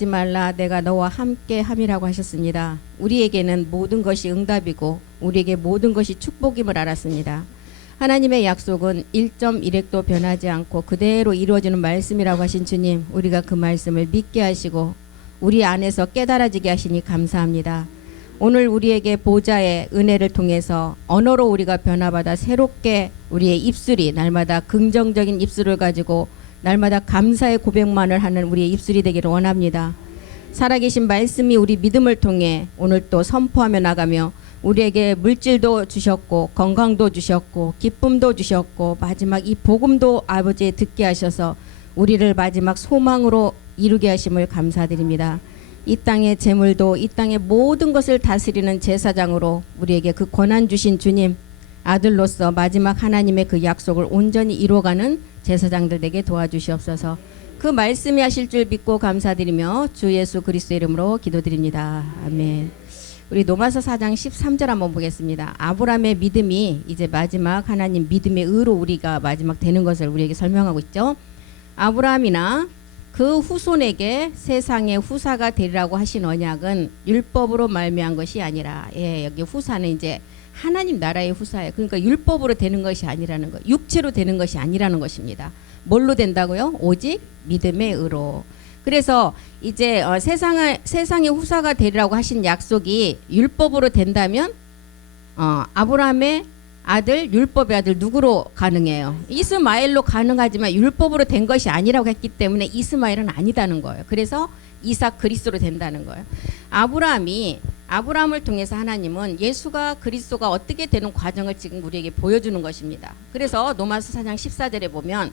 하지 말라 내가 너와 함께 함이라고 하셨습니다. 우리에게는 모든 것이 응답이고 우리에게 모든 것이 축복임을 알았습니다. 하나님의 약속은 1.1획도 변하지 않고 그대로 이루어지는 말씀이라고 하신 주님, 우리가 그 말씀을 믿게 하시고 우리 안에서 깨달아지게 하시니 감사합니다. 오늘 우리에게 보좌의 은혜를 통해서 언어로 우리가 변화받아 새롭게 우리의 입술이 날마다 긍정적인 입술을 가지고 날마다 감사의 고백만을 하는 우리의 입술이 되기를 원합니다. 살아계신 말씀이 우리 믿음을 통해 오늘 또 선포하며 나가며 우리에게 물질도 주셨고 건강도 주셨고 기쁨도 주셨고 마지막 이 복음도 아버지 듣게 하셔서 우리를 마지막 소망으로 이루게 하심을 감사드립니다. 이 땅의 재물도 이 땅의 모든 것을 다스리는 제사장으로 우리에게 그 권한 주신 주님, 아들로서 마지막 하나님의 그 약속을 온전히 이루어가는 제사장들 되게 도와주시옵소서. 그 말씀이 하실 줄 믿고 감사드리며 주 예수 그리스도 이름으로 기도드립니다. 아멘. 우리 로마서 4장 13절 한번 보겠습니다. 아브라함의 믿음이 이제 마지막 하나님 믿음의 의로 우리가 마지막 되는 것을 우리에게 설명하고 있죠. 아브라함이나 그 후손에게 세상의 후사가 되리라고 하신 언약은 율법으로 말미암은 것이 아니라, 여기 후사는 이제 하나님 나라의 후사예요. 그러니까 율법으로 되는 것이 아니라는 거, 육체로 되는 것이 아니라는 것입니다. 뭘로 된다고요? 오직 믿음의 의로. 그래서 이제 세상의 후사가 되리라고 하신 약속이 율법으로 된다면 아브라함의 아들, 율법의 아들 누구로 가능해요? 이스마엘로 가능하지만 율법으로 된 것이 아니라고 했기 때문에 이스마엘은 아니다는 거예요. 그래서 이삭 그리스도로 된다는 거예요. 아브라함을 통해서 하나님은 예수가 그리스도가 어떻게 되는 과정을 지금 우리에게 보여주는 것입니다. 그래서 로마서 4장 14절에 보면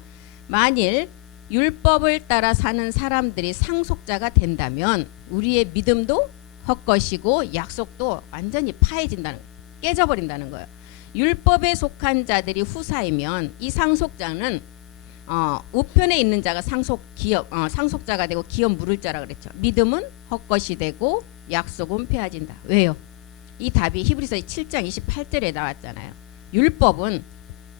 만일 율법을 따라 사는 사람들이 상속자가 된다면 우리의 믿음도 헛것이고 약속도 완전히 파해진다는 거예요. 깨져버린다는 거예요. 율법에 속한 자들이 후사이면 이 상속자는 우편에 있는 자가 상속자가 되고 기업 물을 자라 그랬죠. 믿음은 헛것이 되고 약속은 폐해진다. 왜요? 이 답이 히브리서 7장 28절에 나왔잖아요. 율법은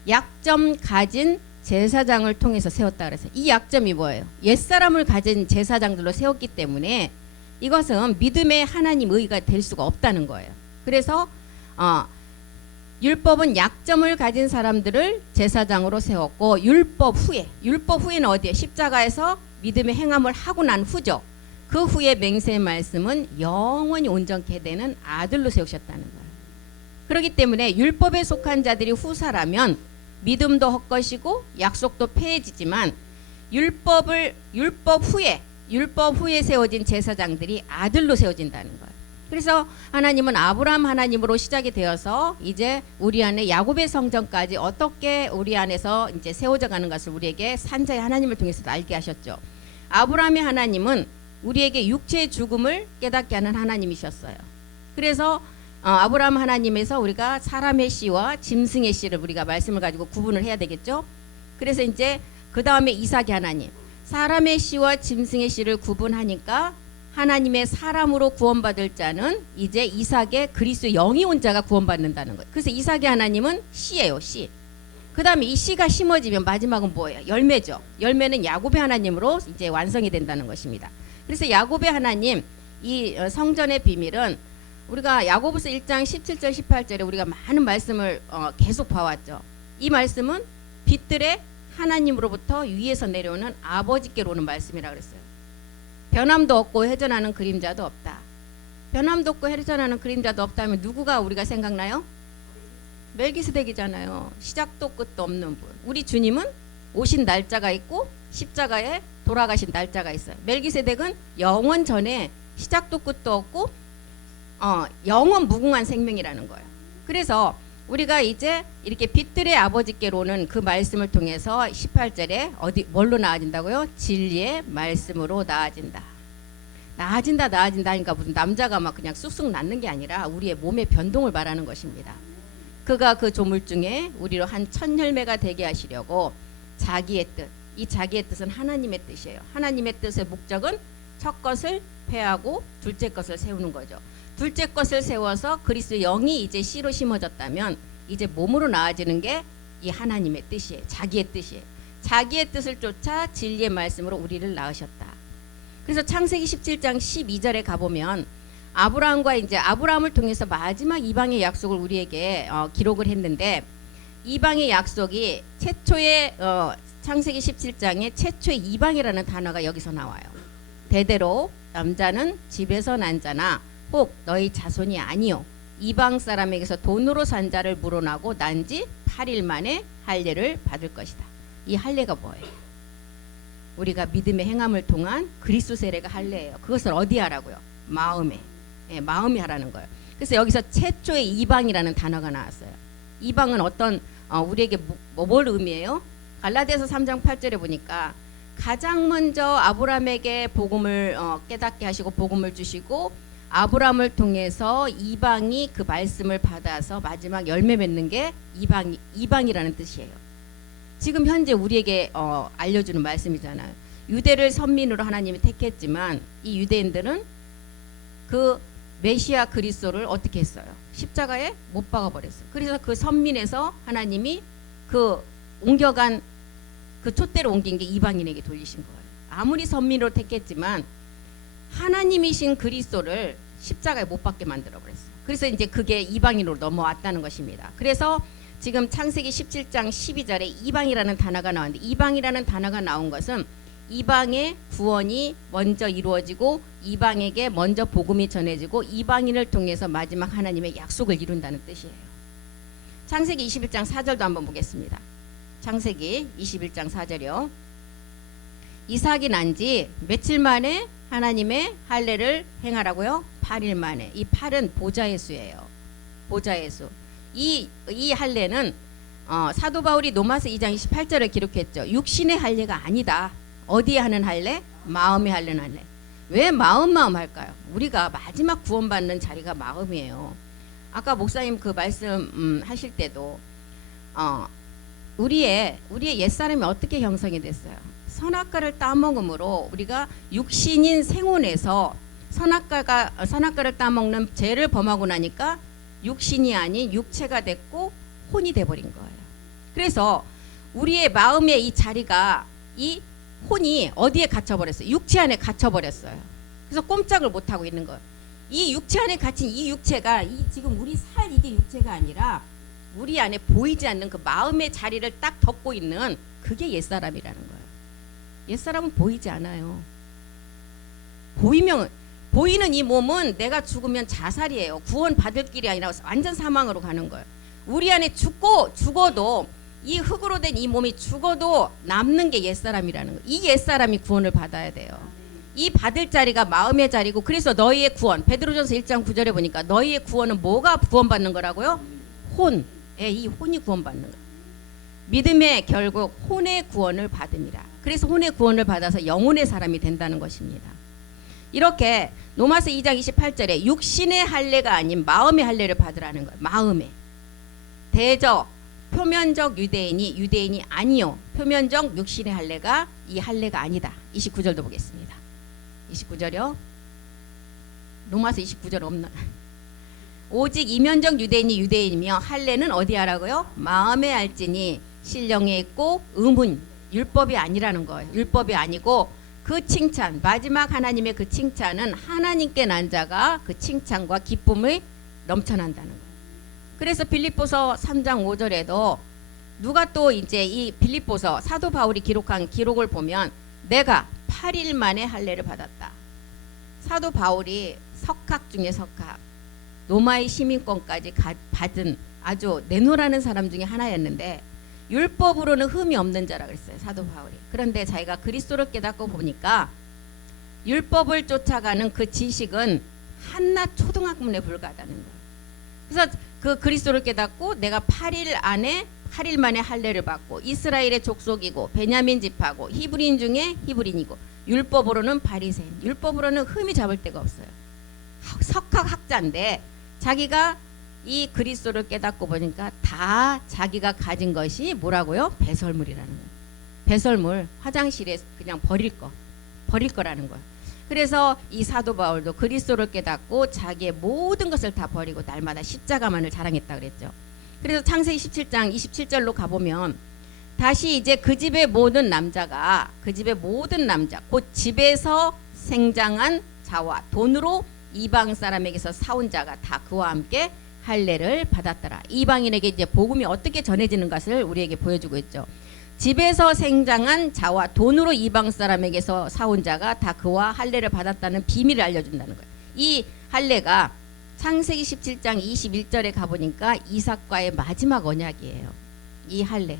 약점 가진 제사장을 통해서 세웠다 그래서 이 약점이 뭐예요? 옛사람을 가진 제사장들로 세웠기 때문에 이것은 믿음의 하나님 의가 될 수가 없다는 거예요. 그래서 율법은 약점을 가진 사람들을 제사장으로 세웠고 율법 후에는 어디에? 십자가에서 믿음의 행함을 하고 난 후죠. 그 후에 맹세의 말씀은 영원히 온전케 되는 아들로 세우셨다는 거예요. 그렇기 때문에 율법에 속한 자들이 후사라면 믿음도 헛것이고 약속도 폐해지지만 율법 후에 세워진 제사장들이 아들로 세워진다는 거예요. 그래서 하나님은 아브라함 하나님으로 시작이 되어서 이제 우리 안에 야곱의 성전까지 어떻게 우리 안에서 이제 세워져 가는 것을 우리에게 산자의 하나님을 통해서 알게 하셨죠. 아브라함의 하나님은 우리에게 육체의 죽음을 깨닫게 하는 하나님이셨어요. 그래서 아브라함 하나님에서 우리가 사람의 씨와 짐승의 씨를 우리가 말씀을 가지고 구분을 해야 되겠죠. 그래서 이제 그 다음에 이삭의 하나님, 사람의 씨와 짐승의 씨를 구분하니까 하나님의 사람으로 구원받을 자는 이제 이삭의 그리스도 영이 온 자가 구원받는다는 거예요. 그래서 이삭의 하나님은 씨예요, 씨. 그 다음에 이 씨가 심어지면 마지막은 뭐예요? 열매죠. 열매는 야곱의 하나님으로 이제 완성이 된다는 것입니다. 그래서 야곱의 하나님, 이 성전의 비밀은 우리가 야고보서 1장 17절 18절에 우리가 많은 말씀을 계속 봐왔죠. 이 말씀은 빛들의 하나님으로부터 위에서 내려오는 아버지께로 오는 말씀이라고 그랬어요. 변함도 없고 회전하는 그림자도 없다. 변함도 없고 회전하는 그림자도 없다면 누구가 우리가 생각나요? 멜기스덱이잖아요. 시작도 끝도 없는 분. 우리 주님은 오신 날짜가 있고 십자가에 돌아가신 날짜가 있어요. 멜기세덱은 영원 전에 시작도 끝도 없고 영원 무궁한 생명이라는 거예요. 그래서 우리가 이제 이렇게 빛들의 아버지께로 오는 그 말씀을 통해서 18절에 뭘로 나아진다고요? 진리의 말씀으로 나아진다. 나아진다 하니까 무슨 남자가 막 그냥 쑥쑥 낳는 게 아니라 우리의 몸의 변동을 말하는 것입니다. 그가 그 조물 중에 우리로 한 천열매가 되게 하시려고 자기의 뜻, 이 자기의 뜻은 하나님의 뜻이에요. 하나님의 뜻의 목적은 첫 것을 폐하고 둘째 것을 세우는 거죠. 둘째 것을 세워서 그리스도 영이 이제 씨로 심어졌다면 이제 몸으로 나아지는 게 이 하나님의 뜻이에요. 자기의 뜻이에요. 자기의 뜻을 쫓아 진리의 말씀으로 우리를 낳으셨다. 그래서 창세기 17장 12절에 가보면 아브라함과 이제 아브라함을 통해서 마지막 이방의 약속을 우리에게 기록을 했는데, 이방의 약속이 최초의 창세기 17장에 최초의 이방이라는 단어가 여기서 나와요. 대대로 남자는 집에서 난 자나 혹 너희 자손이 아니요 이방 사람에게서 돈으로 산 자를 물어나고 난 지 8일 만에 할례를 받을 것이다. 이 할례가 뭐예요? 우리가 믿음의 행함을 통한 그리스도 세례가 할례예요. 그것을 어디 하라고요? 마음에. 예, 마음이 하라는 거예요. 그래서 여기서 최초의 이방이라는 단어가 나왔어요. 이방은 어떤 우리에게 뭘 의미해요? 갈라디아서 3장 8절에 보니까 가장 먼저 아브라함에게 복음을 깨닫게 하시고 복음을 주시고 아브라함을 통해서 이방이 그 말씀을 받아서 마지막 열매 맺는 게 이방이라는 뜻이에요. 지금 현재 우리에게 알려주는 말씀이잖아요. 유대를 선민으로 하나님이 택했지만 이 유대인들은 그 메시아 그리스도를 어떻게 했어요? 십자가에 못 박아버렸어요. 그래서 그 선민에서 하나님이 그 옮겨간 그 촛대를 옮긴 게 이방인에게 돌리신 거예요. 아무리 선민으로 택했지만 하나님이신 그리스도를 십자가에 못 박게 만들어버렸어요. 그래서 이제 그게 이방인으로 넘어왔다는 것입니다. 그래서 지금 창세기 17장 12절에 이방이라는 단어가 나왔는데, 이방이라는 단어가 나온 것은 이방의 구원이 먼저 이루어지고 이방에게 먼저 복음이 전해지고 이방인을 통해서 마지막 하나님의 약속을 이룬다는 뜻이에요. 창세기 21장 4절도 한번 보겠습니다. 창세기 21장 4절이요. 이삭이 난 지 며칠 만에 하나님의 할례를 행하라고요? 8일 만에. 이 8은 보좌의 수예요. 보좌의 수. 이 할례는 사도 바울이 로마서 2장 28절에 기록했죠. 육신의 할례가 아니다. 어디에 하는 할례? 마음에 하는 할례. 왜 마음 할까요? 우리가 마지막 구원받는 자리가 마음이에요. 아까 목사님 그 말씀 하실 때도 우리의 옛사람이 어떻게 형성이 됐어요? 선악과를 따먹음으로 우리가 육신인 생혼에서 선악과를 따먹는 죄를 범하고 나니까 육신이 아닌 육체가 됐고 혼이 돼버린 거예요. 그래서 우리의 마음의 이 자리가 이 혼이 어디에 갇혀버렸어요? 육체 안에 갇혀버렸어요. 그래서 꼼짝을 못하고 있는 거예요. 이 육체 안에 갇힌 이 육체가 지금 우리 살 이게 육체가 아니라 우리 안에 보이지 않는 그 마음의 자리를 딱 덮고 있는 그게 옛사람이라는 거예요. 옛사람은 보이지 않아요. 보이는 이 몸은 내가 죽으면 자살이에요. 구원 받을 길이 아니라 완전 사망으로 가는 거예요. 우리 안에 죽어도 이 흙으로 된 이 몸이 죽어도 남는 게 옛사람이라는 거예요. 이 옛사람이 구원을 받아야 돼요. 이 받을 자리가 마음의 자리고, 그래서 너희의 구원, 베드로전서 1장 9절에 보니까 너희의 구원은 뭐가 구원받는 거라고요? 혼. 예, 이 혼이 구원받는 거예요. 믿음의 결국 혼의 구원을 받음이라. 그래서 혼의 구원을 받아서 영혼의 사람이 된다는 것입니다. 이렇게 로마서 2장 28절에 육신의 할례가 아닌 마음의 할례를 받으라는 거예요. 마음의. 대적 표면적 유대인이 아니요. 표면적 육신의 할례가 이 할례가 아니다. 29절도 보겠습니다. 29절이요. 로마서 29절 없나? 오직 이면적 유대인이 유대인이며 할례는 어디 하라고요? 마음에 할지니 신령에 있고 의문 율법이 아니라는 거예요. 율법이 아니고 그 칭찬, 마지막 하나님의 그 칭찬은 하나님께 난 자가 그 칭찬과 기쁨을 넘쳐난다는 거예요. 그래서 빌립보서 3장 5절에도 누가 또 이제 이 빌립보서 사도 바울이 기록한 기록을 보면 내가 8일 만에 할례를 받았다. 사도 바울이 석학 중에 석학, 로마의 시민권까지 받은 아주 내노라는 사람 중에 하나였는데 율법으로는 흠이 없는 자라 그랬어요. 사도 바울이. 그런데 자기가 그리스도를 깨닫고 보니까 율법을 쫓아가는 그 지식은 한낱 초등학문에 불과하다는 거예요. 그래서 그 그리스도를 깨닫고 내가 8일 만에 할례를 받고 이스라엘의 족속이고 베냐민 지파고 히브리인 중에 히브리인이고 율법으로는 바리새인, 율법으로는 흠이 잡을 데가 없어요. 석학 학자인데 자기가 이 그리스도를 깨닫고 보니까 다 자기가 가진 것이 뭐라고요? 배설물이라는 거예요. 배설물, 화장실에 그냥 버릴 거라는 거예요. 그래서 이 사도 바울도 그리스도를 깨닫고 자기의 모든 것을 다 버리고 날마다 십자가만을 자랑했다 그랬죠. 그래서 창세기 17장 27절로 가보면 다시 이제 그 집의 모든 남자 곧 집에서 생장한 자와 돈으로 이방 사람에게서 사온 자가 다 그와 함께 할례를 받았더라. 이방인에게 이제 복음이 어떻게 전해지는 것을 우리에게 보여주고 있죠. 집에서 생장한 자와 돈으로 이방 사람에게서 사온 자가 다 그와 할례를 받았다는 비밀을 알려준다는 거예요. 이 할례가 창세기 17장 21절에 가보니까 이삭과의 마지막 언약이에요. 이 할례.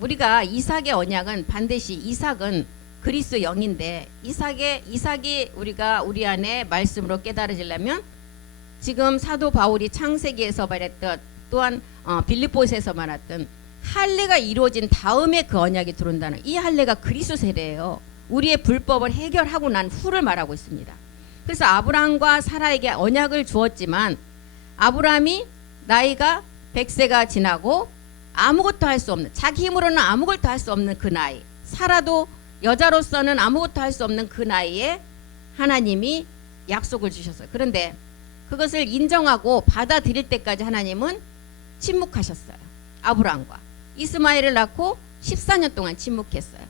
우리가 이삭의 언약은 반드시 이삭은 그리스도 영인데 이삭이 우리가 우리 안에 말씀으로 깨달아지려면 지금 사도 바울이 창세기에서 말했던 또한 빌립보에서 말했던 할례가 이루어진 다음에 그 언약이 들어온다는 이 할례가 그리스도 세례예요. 우리의 불법을 해결하고 난 후를 말하고 있습니다. 그래서 아브라함과 사라에게 언약을 주었지만 아브라함이 나이가 100세가 지나고 아무것도 할 수 없는 자기 힘으로는 아무것도 할 수 없는 그 나이 사라도 여자로서는 아무것도 할 수 없는 그 나이에 하나님이 약속을 주셨어요. 그런데 그것을 인정하고 받아들일 때까지 하나님은 침묵하셨어요. 아브라함과 이스마엘을 낳고 14년 동안 침묵했어요.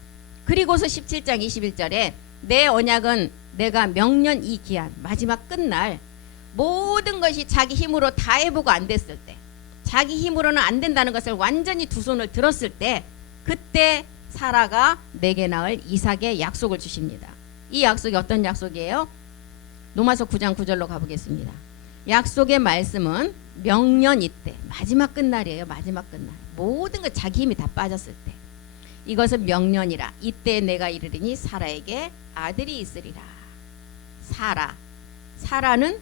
그리고서 17장 21절에 내 언약은 내가 명년 이 기한 마지막 끝날 모든 것이 자기 힘으로 다 해보고 안 됐을 때 자기 힘으로는 안 된다는 것을 완전히 두 손을 들었을 때 그때 사라가 내게 낳을 이삭의 약속을 주십니다. 이 약속이 어떤 약속이에요? 로마서 9장 9절로 가보겠습니다. 약속의 말씀은 명년 이때 마지막 끝날이에요. 마지막 끝날 모든 것 자기 힘이 다 빠졌을 때 이것은 명년이라 이때 내가 이르리니 사라에게 아들이 있으리라. 사라는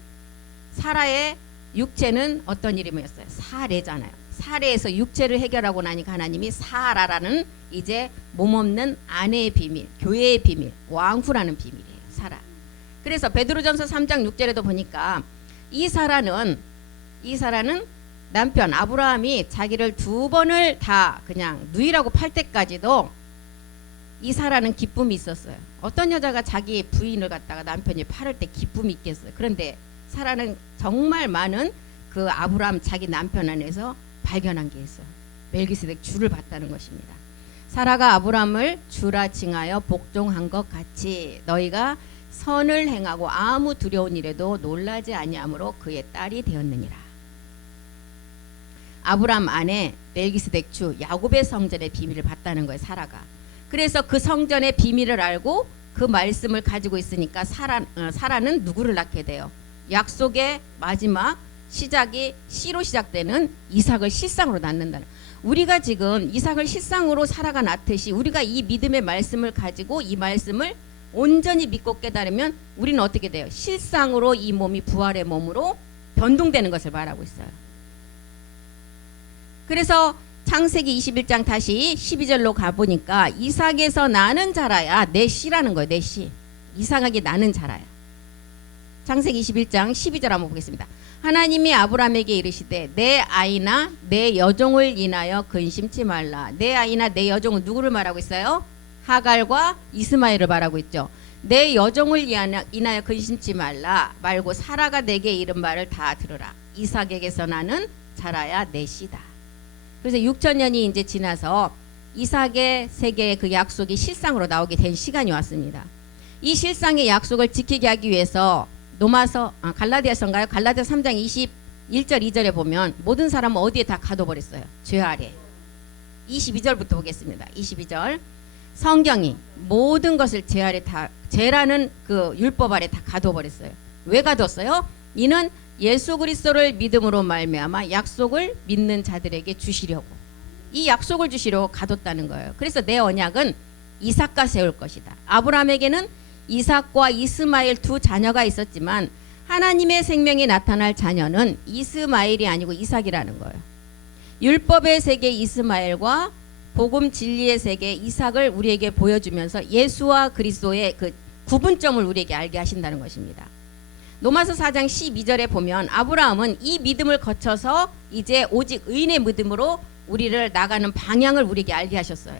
사라의 육체는 어떤 이름이었어요? 사례잖아요. 사례에서 육체를 해결하고 나니까 하나님이 사라라는 이제 몸없는 아내의 비밀, 교회의 비밀, 왕후라는 비밀이에요. 사라. 그래서 베드로전서 3장 6절에도 보니까 이 사라는 남편 아브라함이 자기를 두 번을 다 그냥 누이라고 팔 때까지도 이 사라는 기쁨이 있었어요. 어떤 여자가 자기 부인을 갖다가 남편이 팔을 때 기쁨이 있겠어요. 그런데 사라는 정말 많은 그 아브라함 자기 남편 안에서 발견한 게 있어요. 멜기세덱 주를 봤다는 것입니다. 사라가 아브라함을 주라 칭하여 복종한 것 같이 너희가 선을 행하고 아무 두려운 일에도 놀라지 아니하므로 그의 딸이 되었느니라. 아브라함 안에 멜기세덱 주 야곱의 성전의 비밀을 봤다는 거예요. 사라가. 그래서 그 성전의 비밀을 알고 그 말씀을 가지고 있으니까 사라는 누구를 낳게 돼요? 약속의 마지막 시작이 씨로 시작되는 이삭을 실상으로 낳는다는. 우리가 지금 이삭을 실상으로 사라가 낳듯이 우리가 이 믿음의 말씀을 가지고 이 말씀을 온전히 믿고 깨달으면 우리는 어떻게 돼요? 실상으로 이 몸이 부활의 몸으로 변동되는 것을 말하고 있어요. 그래서 창세기 21장 다시 12절로 가보니까 이삭에서 나는 자라야 내 씨라는 거예요. 내 씨. 이삭에게 나는 자라야. 창세기 21장 12절 한번 보겠습니다. 하나님이 아브라함에게 이르시되 내 아이나 내 여종을 인하여 근심치 말라. 내 아이나 내 여종은 누구를 말하고 있어요? 하갈과 이스마엘을 말하고 있죠. 내 여종을 인하여 근심치 말라 말고 사라가 내게 이른 말을 다 들으라. 이삭에게서 나는 자라야 내 씨다. 그래서 6천년이 이제 지나서 이삭의 세계의 그 약속이 실상으로 나오게 된 시간이 왔습니다. 이 실상의 약속을 지키게 하기 위해서 갈라디아서인가요? 갈라디아 3장 21절 2절에 보면 모든 사람은 어디에 다 가둬버렸어요? 죄 아래. 22절부터 보겠습니다. 22절 성경이 모든 것을 죄 아래 다 죄라는 그 율법 아래 다 가둬버렸어요. 왜 가뒀어요? 이는 예수 그리스도를 믿음으로 말미암아 약속을 믿는 자들에게 주시려고 이 약속을 주시려고 가뒀다는 거예요. 그래서 내 언약은 이삭과 세울 것이다. 아브라함에게는 이삭과 이스마엘 두 자녀가 있었지만 하나님의 생명이 나타날 자녀는 이스마엘이 아니고 이삭이라는 거예요. 율법의 세계 이스마엘과 복음 진리의 세계 이삭을 우리에게 보여주면서 예수와 그리스도의 그 구분점을 우리에게 알게 하신다는 것입니다. 로마서 4장 12절에 보면 아브라함은 이 믿음을 거쳐서 이제 오직 의인의 믿음으로 우리를 나가는 방향을 우리에게 알게 하셨어요.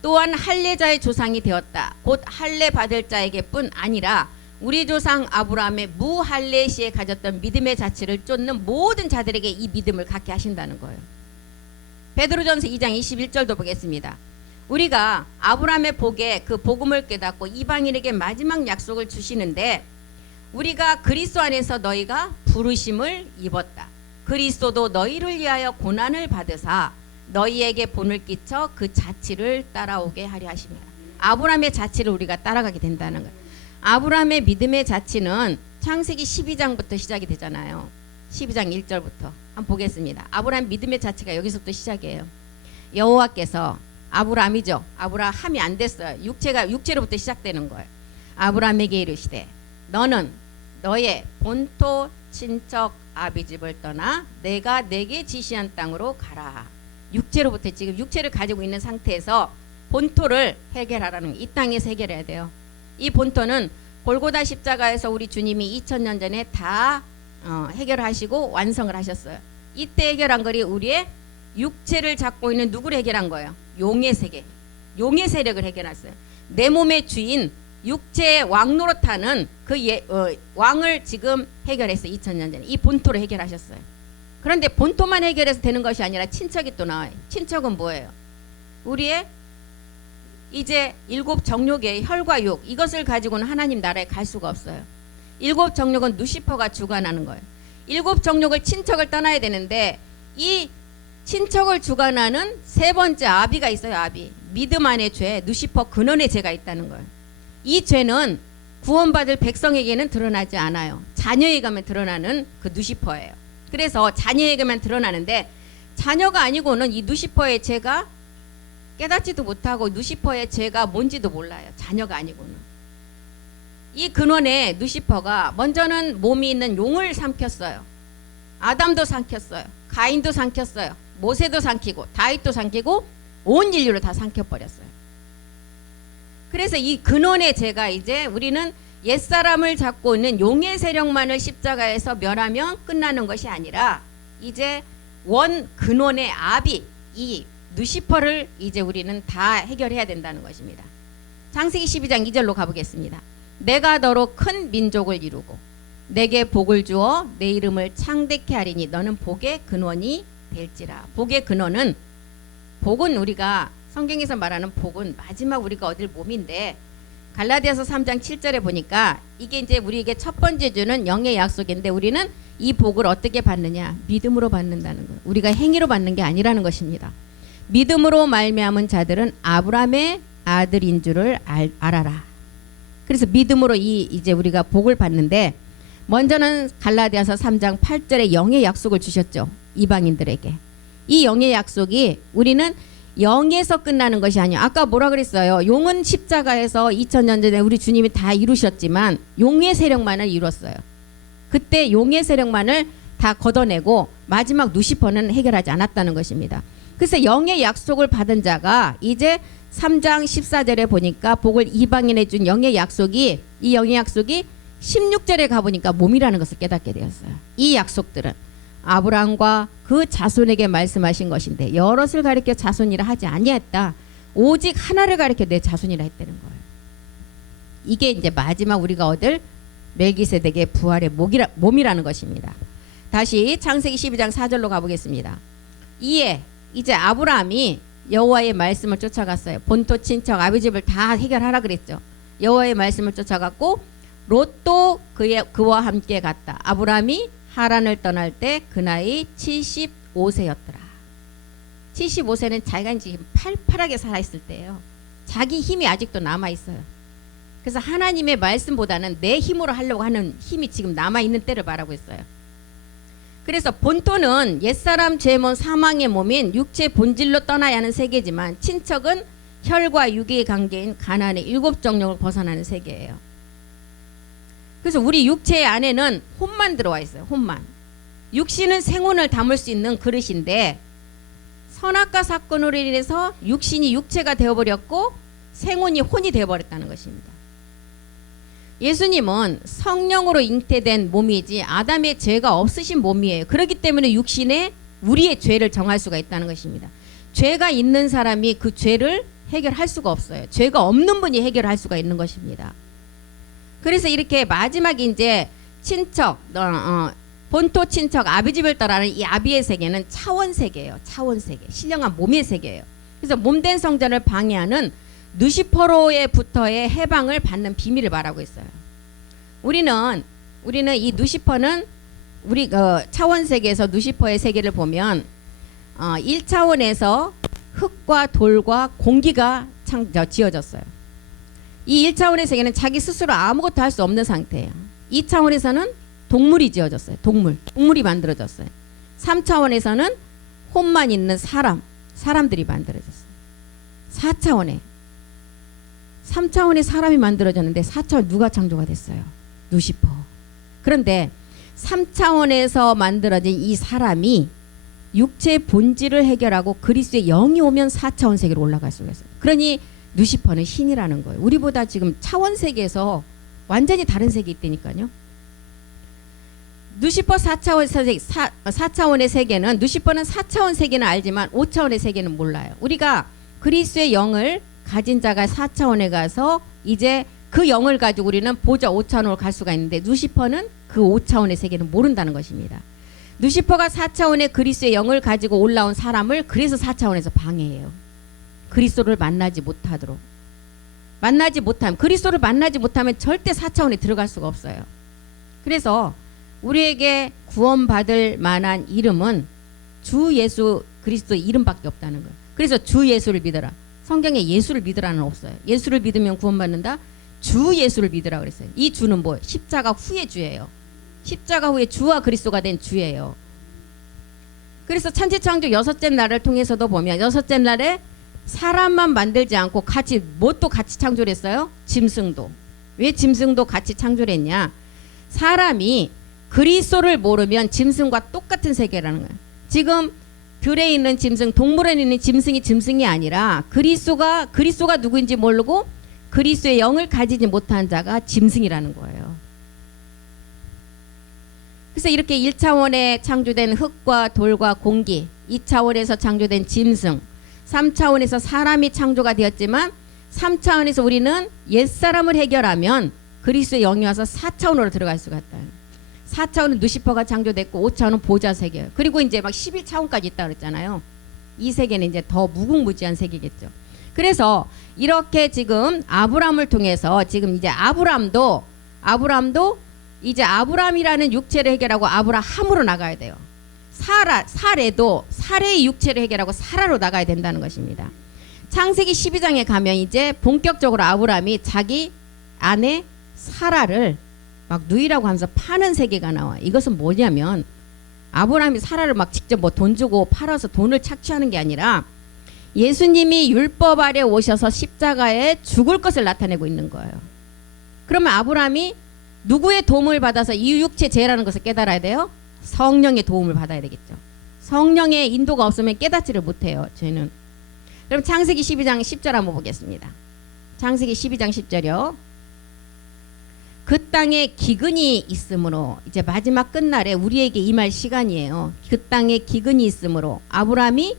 또한 할례자의 조상이 되었다. 곧 할례 받을 자에게뿐 아니라 우리 조상 아브라함의 무할례 시에 가졌던 믿음의 자체를 쫓는 모든 자들에게 이 믿음을 갖게 하신다는 거예요. 베드로전서 2장 21절도 보겠습니다. 우리가 아브라함의 복에 그 복음을 깨닫고 이방인에게 마지막 약속을 주시는데 우리가 그리스도 안에서 너희가 부르심을 입었다. 그리스도도 너희를 위하여 고난을 받으사 너희에게 본을 끼쳐 그 자치를 따라오게 하려 하십니다. 아브라함의 자치를 우리가 따라가게 된다는 거예요. 아브라함의 믿음의 자치는 창세기 12장부터 시작이 되잖아요. 12장 1절부터 한번 보겠습니다. 아브라함 믿음의 자치가 여기서부터 시작이에요. 여호와께서 아브라함이죠. 아브라함이 안 됐어요. 육체로부터 시작되는 거예요. 아브라함에게 이르시되 너는 너의 본토 친척 아비 집을 떠나 내가 내게 지시한 땅으로 가라. 육체로부터 지금 육체를 가지고 있는 상태에서 본토를 해결하라는 이 땅에서 해결해야 돼요. 이 본토는 골고다 십자가에서 우리 주님이 2000년 전에 다 해결하시고 완성을 하셨어요. 이때 해결한 거리 우리의 육체를 잡고 있는 누구를 해결한 거예요? 용의 세계, 용의 세력을 해결했어요. 내 몸의 주인 육체의 왕 노릇하는 그 왕을 지금 해결했어요. 2000년 전에 이 본토를 해결하셨어요. 그런데 본토만 해결해서 되는 것이 아니라 친척이 또 나와요. 친척은 뭐예요? 우리의 이제 7 정욕의 혈과 육, 이것을 가지고는 하나님 나라에 갈 수가 없어요. 7 정욕은 누시퍼가 주관하는 거예요. 7 정욕을 친척을 떠나야 되는데 이 친척을 주관하는 세 번째 아비가 있어요. 아비. 믿음 안의 죄, 누시퍼 근원의 죄가 있다는 거예요. 이 죄는 구원받을 백성에게는 드러나지 않아요. 자녀에게만 드러나는 그 누시퍼예요. 그래서 자녀에게만 드러나는데 자녀가 아니고는 이 누시퍼의 죄가 깨닫지도 못하고 누시퍼의 죄가 뭔지도 몰라요. 자녀가 아니고는. 이 근원의 누시퍼가 먼저는 몸이 있는 용을 삼켰어요. 아담도 삼켰어요. 가인도 삼켰어요. 모세도 삼키고 다윗도 삼키고 온 인류를 다 삼켜버렸어요. 그래서 이 근원의 죄가 이제 우리는 옛사람을 잡고 있는 용의 세력만을 십자가에서 멸하면 끝나는 것이 아니라 이제 원 근원의 아비 이 누시퍼를 이제 우리는 다 해결해야 된다는 것입니다. 창세기 12장 2절로 가보겠습니다. 내가 너로 큰 민족을 이루고 내게 복을 주어 내 이름을 창대케 하리니 너는 복의 근원이 될지라. 복의 근원은 복은 우리가 성경에서 말하는 복은 마지막 우리가 얻을 몸인데 갈라디아서 3장 7절에 보니까 이게 이제 우리에게 첫 번째 주는 영의 약속인데 우리는 이 복을 어떻게 받느냐? 믿음으로 받는다는 거예요. 우리가 행위로 받는 게 아니라는 것입니다. 믿음으로 말미암은 자들은 아브라함의 아들인 줄을 알아라. 그래서 믿음으로 이제 우리가 복을 받는데 먼저는 갈라디아서 3장 8절에 영의 약속을 주셨죠. 이방인들에게. 이 영의 약속이 우리는 영에서 끝나는 것이 아니에요. 아까 뭐라 그랬어요? 용은 십자가에서 2000년 전에 우리 주님이 다 이루셨지만 용의 세력만을 이뤘어요. 그때 용의 세력만을 다 걷어내고 마지막 누시퍼는 해결하지 않았다는 것입니다. 그래서 영의 약속을 받은 자가 이제 3장 14절에 보니까 복을 이방인에 준 영의 약속이 이 영의 약속이 16절에 가보니까 몸이라는 것을 깨닫게 되었어요. 이 약속들은 아브라함과 그 자손에게 말씀하신 것인데 여럿을 가리켜 자손이라 하지 아니했다. 오직 하나를 가리켜 내 자손이라 했다는 거예요. 이게 이제 마지막 우리가 얻을 멜기세덱의 부활의 몸이라는 것입니다. 다시 창세기 12장 4절로 가보겠습니다. 이에 이제 아브라함이 여호와의 말씀을 쫓아갔어요. 본토 친척 아비 집을 다 해결하라 그랬죠. 여호와의 말씀을 쫓아갔고 롯도 그와 함께 갔다. 아브라함이 하란을 떠날 때 그 나이 75세였더라. 75세는 자기가 지금 팔팔하게 살아있을 때예요. 자기 힘이 아직도 남아있어요. 그래서 하나님의 말씀보다는 내 힘으로 하려고 하는 힘이 지금 남아있는 때를 말하고 있어요. 그래서 본토는 옛사람 죄먼 사망의 몸인 육체 본질로 떠나야 하는 세계지만 친척은 혈과 육의 관계인 가나안의 7 정욕을 벗어나는 세계예요. 그래서 우리 육체 안에는 혼만 들어와 있어요. 혼만. 육신은 생혼을 담을 수 있는 그릇인데 선악과 사건으로 인해서 육신이 육체가 되어버렸고 생혼이 혼이 되어버렸다는 것입니다. 예수님은 성령으로 잉태된 몸이지 아담의 죄가 없으신 몸이에요. 그렇기 때문에 육신에 우리의 죄를 정할 수가 있다는 것입니다. 죄가 있는 사람이 그 죄를 해결할 수가 없어요. 죄가 없는 분이 해결할 수가 있는 것입니다. 그래서 이렇게 마지막 이제 친척, 본토 친척 아비 집을 떠나는 이 아비의 세계는 차원 세계예요. 차원 세계, 신령한 몸의 세계예요. 그래서 몸된 성전을 방해하는 누시퍼로에부터의 해방을 받는 비밀을 말하고 있어요. 우리는 이 누시퍼는 우리 차원 세계에서 누시퍼의 세계를 보면 1차원에서 흙과 돌과 공기가 지어졌어요. 이 1차원의 세계는 자기 스스로 아무것도 할 수 없는 상태예요. 2차원에서는 동물이 지어졌어요. 동물이 만들어졌어요. 3차원에서는 혼만 있는 사람들이 만들어졌어요. 3차원에 사람이 만들어졌는데 4차원 누가 창조가 됐어요? 누시퍼. 그런데 3차원에서 만들어진 이 사람이 육체의 본질을 해결하고 그리스도의 영이 오면 4차원 세계로 올라갈 수가 있어요. 그러니 누시퍼는 신이라는 거예요. 우리보다 지금 차원 세계에서 완전히 다른 세계에 있다니까요. 누시퍼 4차원의 세계는, 누시퍼는 4차원 세계는 알지만 5차원의 세계는 몰라요. 우리가 그리스도의 영을 가진 자가 4차원에 가서 이제 그 영을 가지고 우리는 보좌 5차원으로 갈 수가 있는데, 누시퍼는 그 5차원의 세계는 모른다는 것입니다. 누시퍼가 4차원의 그리스도의 영을 가지고 올라온 사람을 그래서 4차원에서 방해해요. 그리스도를 만나지 못하도록. 그리스도를 만나지 못하면 절대 4차원에 들어갈 수가 없어요. 그래서 우리에게 구원받을 만한 이름은 주 예수 그리스도의 이름밖에 없다는 거예요. 그래서 주 예수를 믿어라. 성경에 예수를 믿으라는 없어요. 예수를 믿으면 구원받는다. 주 예수를 믿으라 그랬어요. 이 주는 뭐? 십자가 후의 주예요. 십자가 후에 주와 그리스도가 된 주예요. 그래서 천지창조 6째 날을 통해서도 보면 6째 날에 사람만 만들지 않고 뭣도 같이 창조를 했어요? 짐승도. 왜 짐승도 같이 창조를 했냐? 사람이 그리스도를 모르면 짐승과 똑같은 세계라는 거예요. 지금 들에 있는 짐승, 동물원에 있는 짐승이 아니라 그리스도가 누구인지 모르고 그리스도의 영을 가지지 못한 자가 짐승이라는 거예요. 그래서 이렇게 1차원에 창조된 흙과 돌과 공기, 2차원에서 창조된 짐승, 3차원에서 사람이 창조가 되었지만 3차원에서 우리는 옛사람을 해결하면 그리스도의 영이 와서 4차원으로 들어갈 수가 있다. 4차원은 누시퍼가 창조됐고 5차원은 보좌 세계예요. 그리고 이제 막 11차원까지 있다 그랬잖아요. 이 세계는 이제 더 무궁무진한 세계겠죠. 그래서 이렇게 지금 아브람을 통해서 지금 이제 아브람도 이제 아브람이라는 육체를 해결하고 아브라함으로 나가야 돼요. 사례도 사례의 육체를 해결하고 사라로 나가야 된다는 것입니다. 창세기 12장에 가면 이제 본격적으로 아브람이 자기 아내 사라를 막 누이라고 하면서 파는 세계가 나와. 이것은 뭐냐면 아브라함이 사라를 막 직접 뭐 돈 주고 팔아서 돈을 착취하는 게 아니라 예수님이 율법 아래 오셔서 십자가에 죽을 것을 나타내고 있는 거예요. 그러면 아브라함이 누구의 도움을 받아서 이 육체 죄라는 것을 깨달아야 돼요? 성령의 도움을 받아야 되겠죠. 성령의 인도가 없으면 깨닫지를 못해요. 죄는. 그럼 창세기 12장 10절 한번 보겠습니다. 창세기 12장 10절이요. 그 땅에 기근이 있으므로, 이제 마지막 끝날에 우리에게 임할 시간이에요. 그 땅에 기근이 있으므로 아브라함이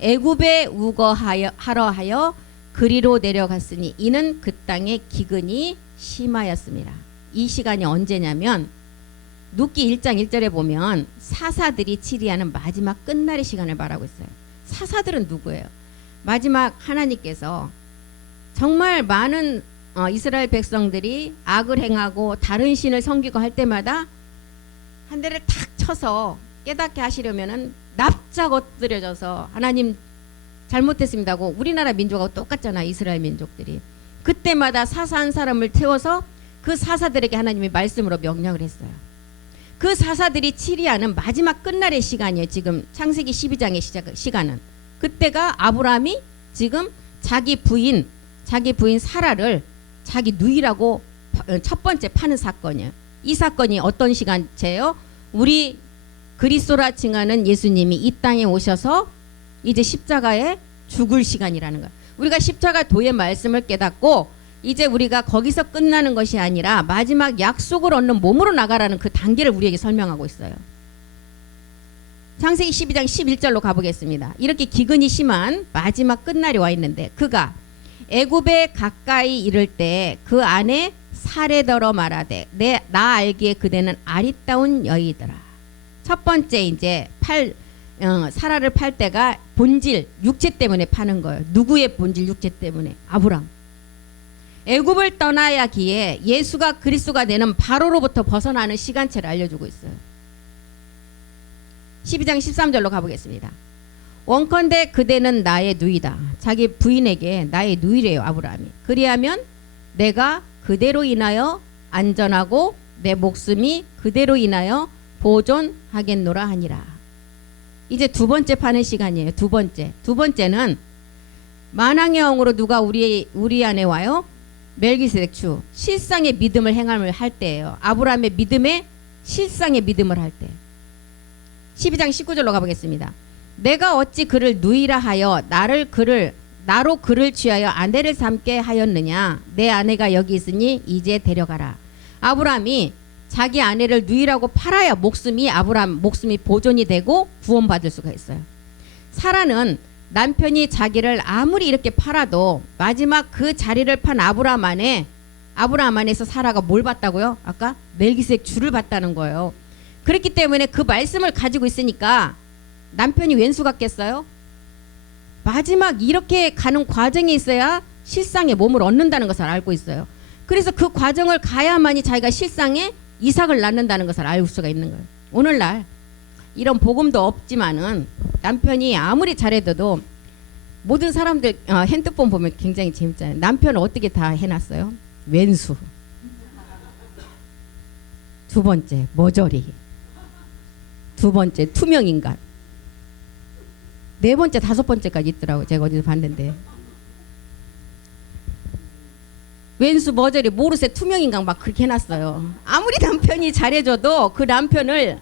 애굽에 우거하여 하여 그리로 내려갔으니 이는 그 땅에 기근이 심하였습니다. 이 시간이 언제냐면 룻기 1장 1절에 보면 사사들이 치리하는 마지막 끝날의 시간을 말하고 있어요. 사사들은 누구예요? 마지막 하나님께서 정말 많은 이스라엘 백성들이 악을 행하고 다른 신을 섬기고 할 때마다 한 대를 탁 쳐서 깨닫게 하시려면은 납작 엎드려져서 하나님 잘못했습니다 하고, 우리나라 민족하고 똑같잖아. 이스라엘 민족들이 그때마다 사사 한 사람을 태워서 그 사사들에게 하나님이 말씀으로 명령을 했어요. 그 사사들이 치리하는 마지막 끝날의 시간이에요. 지금 창세기 12장의 시간은. 그때가 아브라함이 지금 자기 부인 사라를 자기 누이라고 첫 번째 파는 사건이에요. 이 사건이 어떤 시간째예요? 우리 그리스도라 칭하는 예수님이 이 땅에 오셔서 이제 십자가에 죽을 시간이라는 거예요. 우리가 십자가 도의 말씀을 깨닫고 이제 우리가 거기서 끝나는 것이 아니라 마지막 약속을 얻는 몸으로 나가라는 그 단계를 우리에게 설명하고 있어요. 창세기 12장 11절로 가보겠습니다. 이렇게 기근이 심한 마지막 끝날이 와 있는데, 그가 애굽에 가까이 이를 때 그 안에 사례더러 말하되 나 알기에 그대는 아리따운 여이더라. 첫 번째 이제 사라를 팔 때가 본질 육체 때문에 파는 거예요. 누구의 본질 육체 때문에? 아브람. 애굽을 떠나야 기에 예수가 그리스도가 되는 바로로부터 벗어나는 시간체를 알려주고 있어요. 12장 13절로 가보겠습니다. 원컨대 그대는 나의 누이다. 자기 부인에게 나의 누이래요, 아브라함이. 그리하면 내가 그대로 인하여 안전하고 내 목숨이 그대로 인하여 보존하겠노라 하니라. 이제 두 번째 파는 시간이에요. 두 번째는 만왕의 영으로 누가 우리 안에 와요? 멜기세덱 주. 실상의 믿음을 행함을 할 때예요. 아브라함의 믿음에 실상의 믿음을 할 때. 12장 19절로 가보겠습니다. 내가 어찌 그를 누이라 하여 나로 그를 취하여 아내를 삼게 하였느냐. 내 아내가 여기 있으니 이제 데려가라. 아브라함이 자기 아내를 누이라고 팔아야 아브라함 목숨이 보존이 되고 구원받을 수가 있어요. 사라는 남편이 자기를 아무리 이렇게 팔아도 마지막 그 자리를 판 아브라함 안에서 사라가 뭘 받다고요? 아까 멜기세덱 주를 받다는 거예요. 그렇기 때문에 그 말씀을 가지고 있으니까 남편이 왼수 같겠어요? 마지막 이렇게 가는 과정이 있어야 실상의 몸을 얻는다는 것을 알고 있어요. 그래서 그 과정을 가야만이 자기가 실상에 이삭을 낳는다는 것을 알 수가 있는 거예요. 오늘날 이런 복음도 없지만은 남편이 아무리 잘해도 모든 사람들 핸드폰 보면 굉장히 재밌잖아요. 남편은 어떻게 다 해놨어요? 왼수. 두 번째 머저리. 두 번째 투명인간. 네 번째 다섯 번째까지 있더라고요. 제가 어디서 봤는데. 왼수 머저리 모르쇠 투명인간 막 그렇게 해놨어요. 아무리 남편이 잘해줘도 그 남편을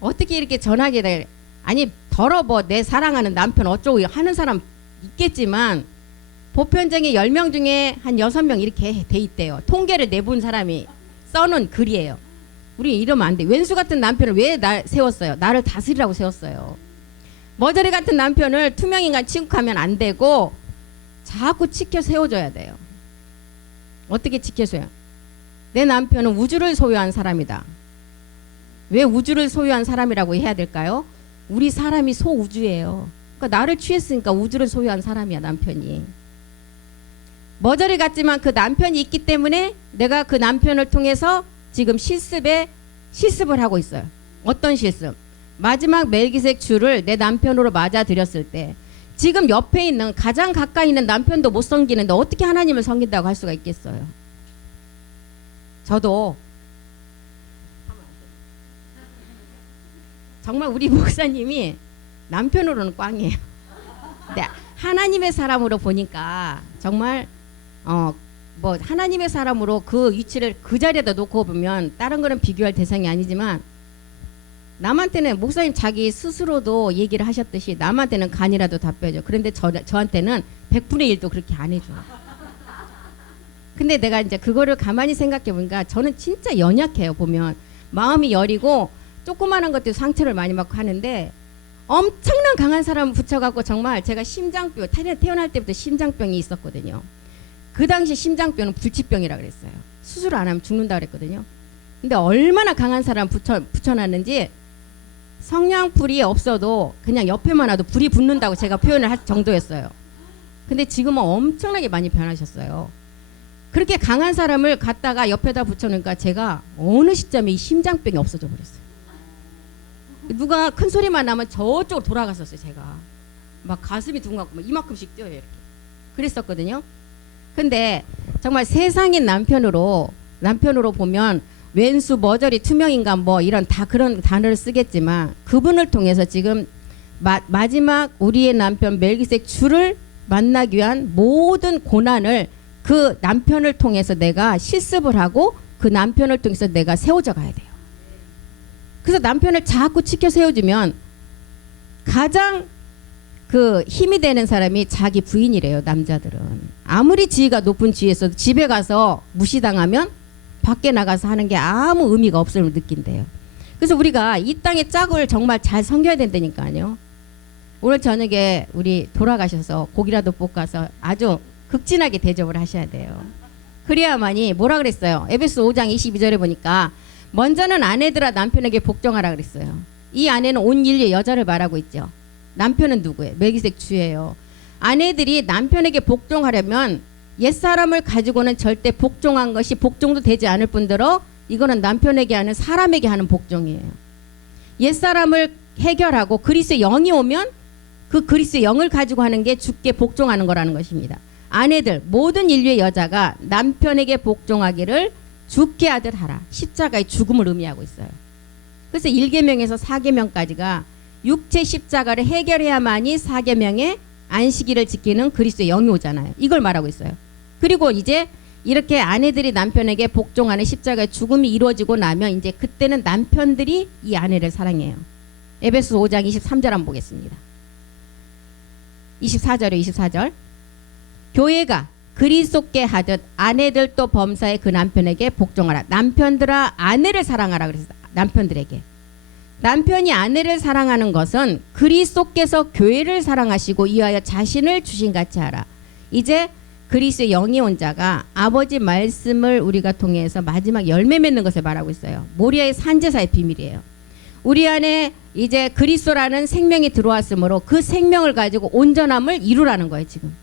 어떻게 이렇게 전하게 돼. 아니 더러워 내 사랑하는 남편 어쩌고 하는 사람 있겠지만 보편적인 10명 중에 한 6명 이렇게 돼 있대요. 통계를 내본 사람이 써놓은 글이에요. 우리 이러면 안 돼. 왼수 같은 남편을 왜 세웠어요? 나를 다스리라고 세웠어요. 머저리 같은 남편을 투명인간 취급하면 안 되고 자꾸 지켜 세워줘야 돼요. 어떻게 지켜줘요? 내 남편은 우주를 소유한 사람이다. 왜 우주를 소유한 사람이라고 해야 될까요? 우리 사람이 소우주예요. 그러니까 나를 취했으니까 우주를 소유한 사람이야 남편이. 머저리 같지만 그 남편이 있기 때문에 내가 그 남편을 통해서 지금 실습을 하고 있어요. 어떤 실습? 마지막 멜기세덱 주를 내 남편으로 맞아들였을 때 지금 옆에 있는 가장 가까이 있는 남편도 못 섬기는데 어떻게 하나님을 섬긴다고 할 수가 있겠어요? 저도 정말 우리 목사님이 남편으로는 꽝이에요. 근데 하나님의 사람으로 보니까 정말 뭐 하나님의 사람으로 그 위치를 그 자리에다 놓고 보면 다른 거는 비교할 대상이 아니지만 남한테는 목사님 자기 스스로도 얘기를 하셨듯이 남한테는 간이라도 다 빼줘. 그런데 저한테는 100분의 1도 그렇게 안 해줘. 근데 내가 이제 그거를 가만히 생각해 보니까 저는 진짜 연약해요. 보면 마음이 여리고 조그마한 것도 상처를 많이 받고 하는데 엄청난 강한 사람을 붙여갖고 정말 제가 심장병 태어날 때부터 심장병이 있었거든요. 그 당시 심장병은 불치병이라 그랬어요. 수술 안 하면 죽는다 그랬거든요. 근데 얼마나 강한 사람 붙여놨는지 성냥불이 없어도 그냥 옆에만 와도 불이 붙는다고 제가 표현을 할 정도였어요. 근데 지금은 엄청나게 많이 변하셨어요. 그렇게 강한 사람을 갖다가 옆에다 붙여놓으니까 제가 어느 시점에 이 심장병이 없어져 버렸어요. 누가 큰 소리만 나면 저쪽으로 돌아갔었어요. 제가 막 가슴이 둥근하고 막 이만큼씩 뛰어요. 이렇게 그랬었거든요. 근데 정말 세상인 남편으로 보면 왼수 머저리 투명인간 뭐 이런 다 그런 단어를 쓰겠지만 그분을 통해서 지금 마지막 우리의 남편 멜기세덱 주를 만나기 위한 모든 고난을 그 남편을 통해서 내가 실습을 하고 그 남편을 통해서 내가 세워져 가야 돼요. 그래서 남편을 자꾸 지켜 세워주면 가장 그 힘이 되는 사람이 자기 부인이래요. 남자들은 아무리 지위가 높은 지위에서도 집에 가서 무시당하면 밖에 나가서 하는 게 아무 의미가 없음을 느낀대요. 그래서 우리가 이 땅의 짝을 정말 잘 섬겨야 된다니까요. 오늘 저녁에 우리 돌아가셔서 고기라도 볶아서 아주 극진하게 대접을 하셔야 돼요. 그래야만이 뭐라 그랬어요? 에베소 5장 22절에 보니까 먼저는 아내들아 남편에게 복종하라 그랬어요. 이 아내는 온 인류의 여자를 말하고 있죠. 남편은 누구예요? 멜기세덱 주예요. 아내들이 남편에게 복종하려면 옛사람을 가지고는 절대 복종한 것이 복종도 되지 않을 뿐더러 이거는 남편에게 하는 사람에게 하는 복종이에요. 옛사람을 해결하고 그리스도의 영이 오면 그 그리스도의 영을 가지고 하는 게 주께 복종하는 거라는 것입니다. 아내들 모든 인류의 여자가 남편에게 복종하기를 주께 아들 하라. 십자가의 죽음을 의미하고 있어요. 그래서 1계명에서 4계명까지가 육체 십자가를 해결해야만이 4계명의 안식일을 지키는 그리스도의 영이 오잖아요. 이걸 말하고 있어요. 그리고 이제 이렇게 아내들이 남편에게 복종하는 십자가의 죽음이 이루어지고 나면 이제 그때는 남편들이 이 아내를 사랑해요. 에베소서 5장 23절 한번 보겠습니다. 24절에 24절. 교회가 그리스도께 하듯 아내들도 범사에 그 남편에게 복종하라. 남편들아 아내를 사랑하라 그랬어요. 남편들에게. 남편이 아내를 사랑하는 것은 그리스도께서 교회를 사랑하시고 이하여 자신을 주신 같이 하라. 이제 그리스도의 영이 온 자가 아버지 말씀을 우리가 통해서 마지막 열매 맺는 것을 말하고 있어요. 모리아의 산제사의 비밀이에요. 우리 안에 이제 그리스도라는 생명이 들어왔으므로 그 생명을 가지고 온전함을 이루라는 거예요. 지금.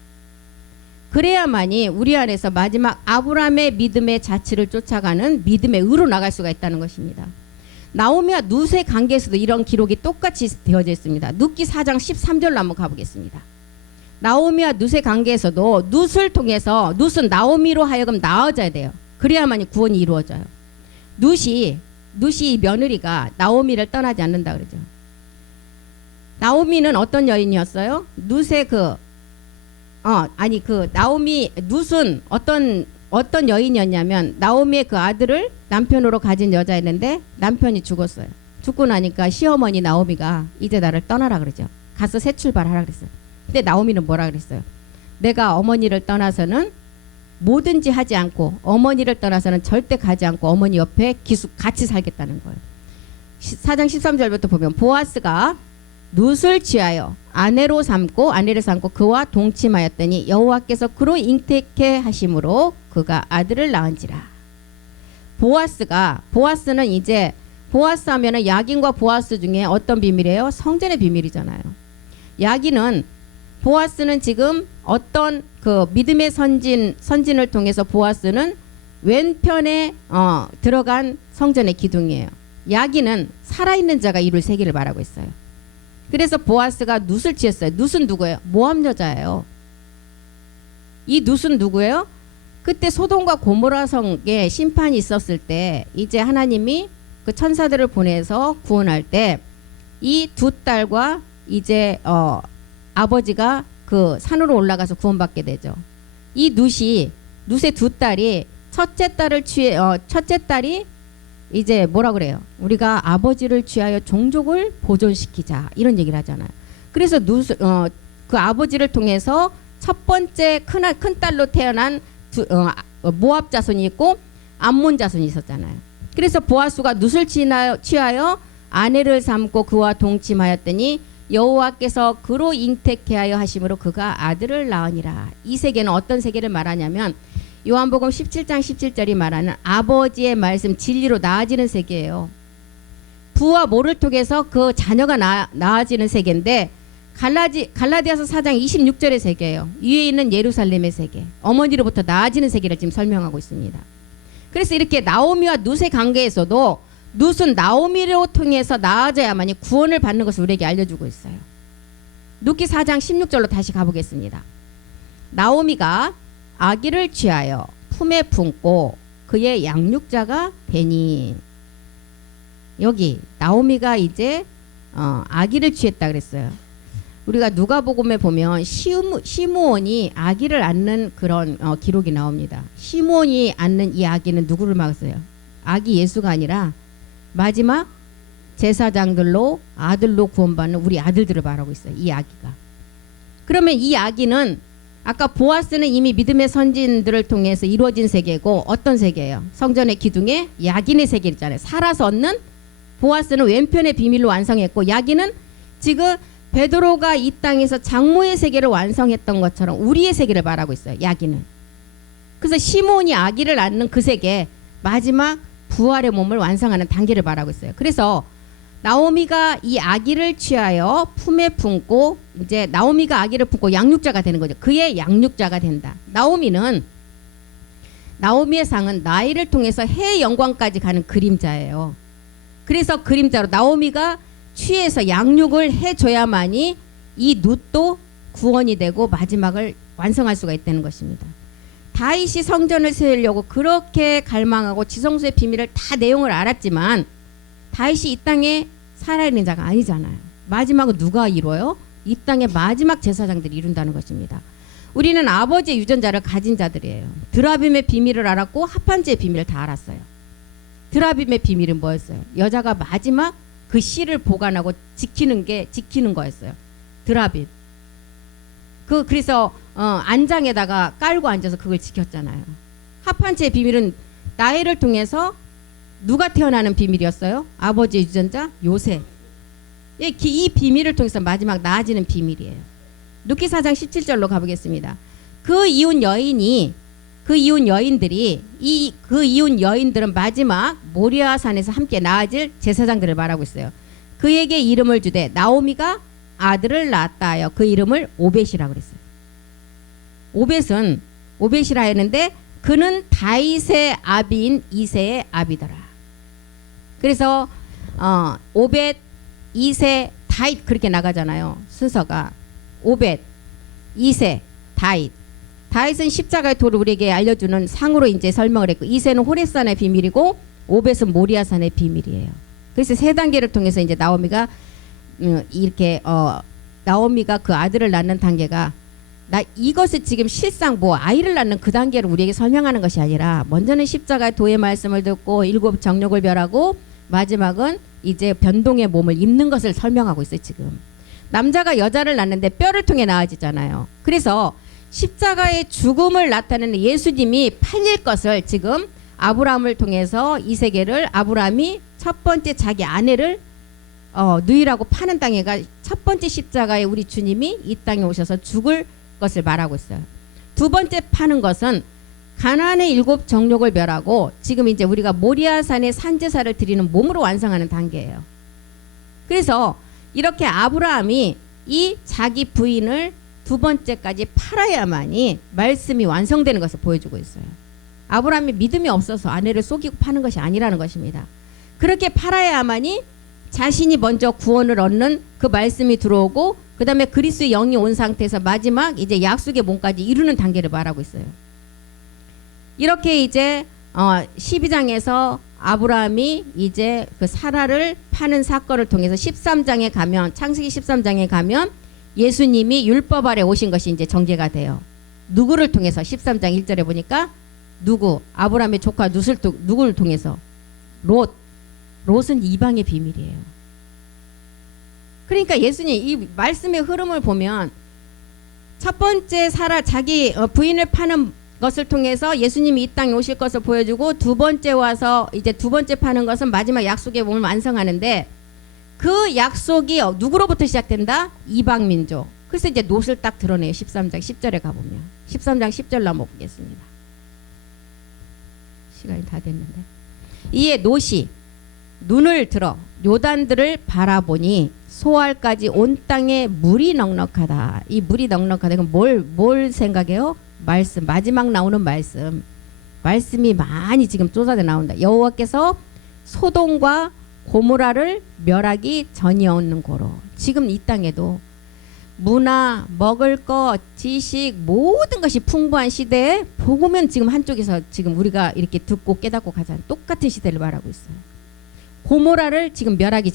그래야만이 우리 안에서 마지막 아브라함의 믿음의 자취를 쫓아가는 믿음의 의로 나갈 수가 있다는 것입니다. 나오미와 룻의 관계에서도 이런 기록이 똑같이 되어져 있습니다. 룻기 4장 13절로 한번 가보겠습니다. 나오미와 룻의 관계에서도 룻을 통해서 룻은 나오미로 하여금 나아져야 돼요. 그래야만이 구원이 이루어져요. 룻이 며느리가 나오미를 떠나지 않는다 그러죠. 나오미는 어떤 여인이었어요? 룻의 룻은 어떤 여인이었냐면 나오미의 그 아들을 남편으로 가진 여자였는데 남편이 죽었어요. 죽고 나니까 시어머니 나오미가 이제 나를 떠나라 그러죠. 가서 새 출발하라 그랬어요. 근데 나오미는 뭐라 그랬어요? 내가 어머니를 떠나서는 뭐든지 하지 않고 어머니를 떠나서는 절대 가지 않고 어머니 옆에 같이 살겠다는 거예요. 4장 13절부터 보면 보아스가 룻을 취하여 아내를 삼고 그와 동침하였더니 여호와께서 그로 잉태케 하심으로 그가 아들을 낳은지라. 보아스는 이제 보아스 하면은 야긴과 보아스 중에 어떤 비밀이에요? 성전의 비밀이잖아요. 보아스는 지금 어떤 그 믿음의 선진을 통해서 보아스는 왼편에 들어간 성전의 기둥이에요. 야긴은 살아있는 자가 이룰 세계를 말하고 있어요. 그래서 보아스가 룻을 취했어요. 룻은 누구예요? 모압 여자예요. 이 룻은 누구예요? 그때 소돔과 고모라 성에 심판이 있었을 때 이제 하나님이 그 천사들을 보내서 구원할 때 이 두 딸과 이제 아버지가 그 산으로 올라가서 구원받게 되죠. 이 룻의 두 딸이 첫째 딸이 이제 뭐라 그래요? 우리가 아버지를 취하여 종족을 보존시키자 이런 얘기를 하잖아요. 그래서 그 아버지를 통해서 첫 번째 큰 딸로 태어난 모압 자손이 있고 암몬 자손이 있었잖아요. 그래서 보아스가 룻을 취하여 아내를 삼고 그와 동침하였더니 여호와께서 그로 잉태케 하여 하심으로 그가 아들을 낳으니라. 이 세계는 어떤 세계를 말하냐면 요한복음 17장 17절이 말하는 아버지의 말씀 진리로 나아지는 세계예요. 부와 모를 통해서 그 자녀가 나아지는 세계인데 갈라디아서 4장 26절의 세계예요. 위에 있는 예루살렘의 세계, 어머니로부터 나아지는 세계를 지금 설명하고 있습니다. 그래서 이렇게 나오미와 룻의 관계에서도 룻은 나오미로 통해서 나아져야만이 구원을 받는 것을 우리에게 알려주고 있어요. 룻기 4장 16절로 다시 가보겠습니다. 나오미가 아기를 취하여 품에 품고 그의 양육자가 되니. 여기 나오미가 이제 아기를 취했다 그랬어요. 우리가 누가복음에 보면 시므온이 아기를 안는 그런 기록이 나옵니다. 시므온이 안는 이 아기는 누구를 말했어요? 아기 예수가 아니라 마지막 제사장들로 아들로 구원받는 우리 아들들을 말하고 있어요. 이 아기가. 그러면 이 아기는 아까 보아스는 이미 믿음의 선진들을 통해서 이루어진 세계고 어떤 세계예요? 성전의 기둥에 야긴의 세계 있잖아요. 살아서 얻는 보아스는 왼편의 비밀로 완성했고 야긴은 지금 베드로가 이 땅에서 장모의 세계를 완성했던 것처럼 우리의 세계를 말하고 있어요. 야긴은. 그래서 시몬이 아기를 낳는 그 세계 마지막 부활의 몸을 완성하는 단계를 말하고 있어요. 그래서 나오미가 이 아기를 취하여 품에 품고 이제 나오미가 아기를 품고 양육자가 되는 거죠. 그의 양육자가 된다. 나오미의 상은 나이를 통해서 해 영광까지 가는 그림자예요. 그래서 그림자로 나오미가 취해서 양육을 해줘야만이 이 룻도 구원이 되고 마지막을 완성할 수가 있다는 것입니다. 다윗이 성전을 세우려고 그렇게 갈망하고 지성소의 비밀을 다 내용을 알았지만 다윗이 이 땅에 살아있는 자가 아니잖아요. 마지막은 누가 이뤄요? 이 땅의 마지막 제사장들이 이룬다는 것입니다. 우리는 아버지의 유전자를 가진 자들이에요. 드라빔의 비밀을 알았고 합판제의 비밀을 다 알았어요. 드라빔의 비밀은 뭐였어요? 여자가 마지막 그 씨를 보관하고 지키는 거였어요. 드라빔. 그래서 안장에다가 깔고 앉아서 그걸 지켰잖아요. 합판제의 비밀은 나이를 통해서 누가 태어나는 비밀이었어요? 아버지의 유전자 요셉. 이 비밀을 통해서 마지막 나아지는 비밀이에요. 루키 4장 17절로 가보겠습니다. 그 이웃 여인들은 마지막 모리아 산에서 함께 나아질 제사장들을 말하고 있어요. 그에게 이름을 주되 나오미가 아들을 낳았다 하여 그 이름을 오벳이라고 그랬어요. 오벳이라 했는데 그는 다윗의 아비인 이새의 아비더라. 그래서 오벳, 이새, 다윗 그렇게 나가잖아요. 순서가 오벳, 이새, 다윗. 다윗은 십자가의 도를 우리에게 알려주는 상으로 이제 설명을 했고, 이새는 호렙산의 비밀이고 오벳은 모리아산의 비밀이에요. 그래서 세 단계를 통해서 이제 나오미가 이렇게 나오미가 그 아들을 낳는 단계가 이것을 지금 실상 아이를 낳는 그 단계를 우리에게 설명하는 것이 아니라 먼저는 십자가의 도의 말씀을 듣고 일곱 정욕을 멸하고 마지막은 이제 변동의 몸을 입는 것을 설명하고 있어요. 지금 남자가 여자를 낳는데 뼈를 통해 나아지잖아요. 그래서 십자가의 죽음을 나타내는 예수님이 팔릴 것을 지금 아브라함을 통해서 이 세계를 아브라함이 첫 번째 자기 아내를 누이라고 파는 땅에가 첫 번째 십자가에 우리 주님이 이 땅에 오셔서 죽을 것을 말하고 있어요. 두 번째 파는 것은 가나안의 일곱 정욕을 멸하고 지금 이제 우리가 모리아산의 산제사를 드리는 몸으로 완성하는 단계예요. 그래서 이렇게 아브라함이 이 자기 부인을 두 번째까지 팔아야만이 말씀이 완성되는 것을 보여주고 있어요. 아브라함이 믿음이 없어서 아내를 속이고 파는 것이 아니라는 것입니다. 그렇게 팔아야만이 자신이 먼저 구원을 얻는 그 말씀이 들어오고 그 다음에 그리스도의 영이 온 상태에서 마지막 이제 약속의 몸까지 이루는 단계를 말하고 있어요. 이렇게 이제 12장에서 아브라함이 이제 그 사라를 파는 사건을 통해서 13장에 가면 창세기 13장에 가면 예수님이 율법 아래 오신 것이 이제 전개가 돼요. 누구를 통해서 13장 1절에 보니까 아브라함의 조카 누구를 통해서 롯은 이방의 비밀이에요. 그러니까 예수님 이 말씀의 흐름을 보면 첫 번째 사라 자기 부인을 파는 것을 통해서 예수님이 이 땅에 오실 것을 보여주고 두 번째 와서 이제 두 번째 파는 것은 마지막 약속의 몸을 완성하는데 그 약속이 누구로부터 시작된다? 이방 민족. 그래서 이제 롯을 딱 드러내요. 13장 10절에 가보면 13장 10절로 한번 보겠습니다. 시간이 다 됐는데 이에 롯이 눈을 들어 요단들을 바라보니 소알까지 온 땅에 물이 넉넉하다. 이 물이 넉넉하다. 이건 뭘 생각해요? 말씀. 마지막 나오는 말씀이 많이 지금 쏟아져 나온다. 여호와께서 소돔과 고모라를 멸하기 전이었는 고로. 지금 이 땅에도 문화, 먹을 것, 지식 모든 것이 풍부한 시대에 복음은 지금 한쪽에서 지금 우리가 이렇게 듣고 깨닫고 가자는 똑같은 시대를 말하고 있어요. 고모라를 지금 멸하기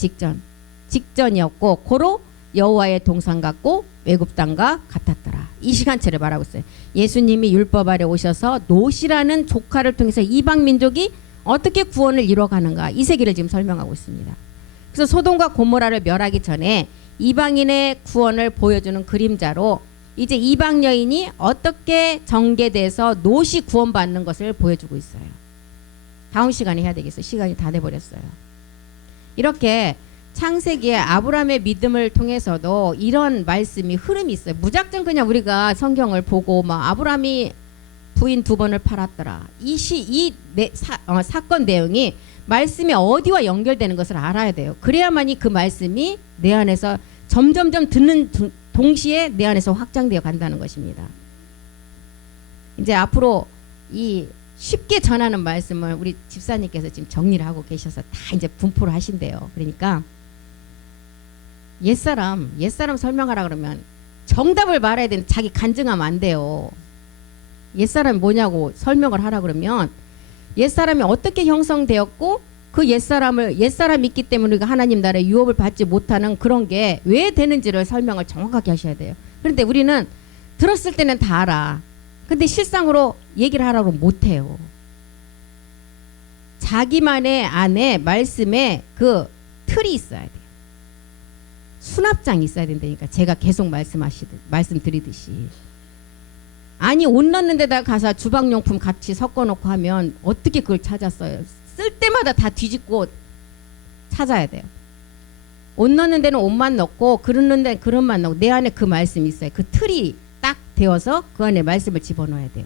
직전이었고 고로 여호와의 동산 같고 외국 땅과 같았더라. 이 시간체를 말하고 있어요. 예수님이 율법 아래 오셔서 롯이라는 조카를 통해서 이방 민족이 어떻게 구원을 이뤄가는가 이 세계를 지금 설명하고 있습니다. 그래서 소돔과 고모라를 멸하기 전에 이방인의 구원을 보여주는 그림자로 이제 이방 여인이 어떻게 전개돼서 롯이 구원받는 것을 보여주고 있어요. 다음 시간에 해야 되겠어요. 시간이 다 돼버렸어요. 이렇게 창세기에 아브라함의 믿음을 통해서도 이런 말씀이 흐름이 있어요. 무작정 그냥 우리가 성경을 보고 막 아브라함이 부인 2번을 팔았더라. 사건 내용이 말씀이 어디와 연결되는 것을 알아야 돼요. 그래야만이 그 말씀이 내 안에서 점점점 듣는 동시에 내 안에서 확장되어 간다는 것입니다. 이제 앞으로 이 쉽게 전하는 말씀을 우리 집사님께서 지금 정리를 하고 계셔서 다 이제 분포를 하신대요. 그러니까 옛사람 설명하라 그러면 정답을 말해야 되는데 자기 간증하면 안 돼요. 옛사람이 뭐냐고 설명을 하라 그러면 옛사람이 어떻게 형성되었고 그 옛사람이 있기 때문에 우리가 하나님 나라의 유업을 받지 못하는 그런 게 왜 되는지를 설명을 정확하게 하셔야 돼요. 그런데 우리는 들었을 때는 다 알아. 근데 실상으로 얘기를 하라고 못해요. 자기만의 안에 말씀에 그 틀이 있어야 돼요. 수납장이 있어야 된다니까. 제가 계속 말씀드리듯이. 아니 옷 넣는 데다 가서 주방용품 같이 섞어놓고 하면 어떻게 그걸 찾았어요? 쓸 때마다 다 뒤집고 찾아야 돼요. 옷 넣는 데는 옷만 넣고 그릇 넣는 데는 그릇만 넣고 내 안에 그 말씀이 있어요. 그 틀이 딱 되어서 그 안에 말씀을 집어넣어야 돼요.